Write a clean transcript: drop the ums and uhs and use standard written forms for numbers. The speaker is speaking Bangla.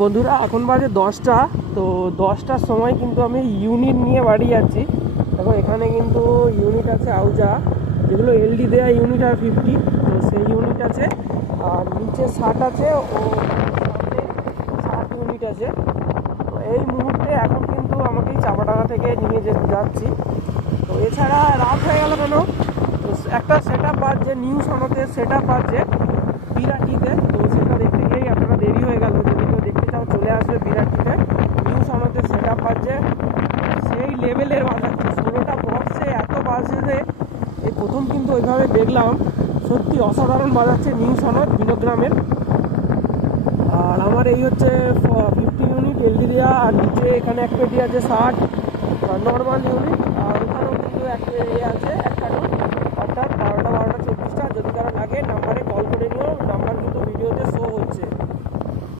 বন্ধুরা এখন বাজে 10টা। তো 10টার সময় কিন্তু আমি ইউনিট নিয়ে বাড়ি যাচ্ছি। দেখো এখানে কিন্তু ইউনিট আছে আউজা, যেগুলো এলডি দেওয়া ইউনিট আর 50, তো সেই ইউনিট আছে। আর নিচে 60 আছে ও সামনে 60 ইউনিট আছে। তো এই মুহূর্তে এখন কিন্তু আমাকে চাপাডাঙ্গা থেকে নিয়ে যাচ্ছি। তো এছাড়া রাত হয়ে গেল কেন, তো একটা সেট আপ বাজছে, নিউ সনতের সেট আপ বাজছে বিরাটিতে। তো সেটা দেখতে গিয়েই আপনারা দেরি হয়ে গেল। যদি কেউ দেখতে চাও চলে আসবে বিরাটিতে। নিউ সনতের সেট আপ বাজছে, সেই লেভেলের বাজাচ্ছে। 16টা বক্সে এত বাজছে, এই প্রথম কিন্তু ওইভাবে দেখলাম। সত্যি অসাধারণ বাজাচ্ছে নিউ সনদ বিনোগ্রামের। আর আমার এই হচ্ছে 50 ইউনিট এলডি দেওয়া, আর নিচে এখানে এক পেটি আছে 60 নর্মাল ইউনিট। আর ওখানেও কিন্তু একটা আছে, এক কার্টুন, অর্থাৎ 12টা 12টা 24টা। যদি কারো লাগে নাম্বারে কল করে নিও, নাম্বার কিন্তু ভিডিওতে শো হচ্ছে।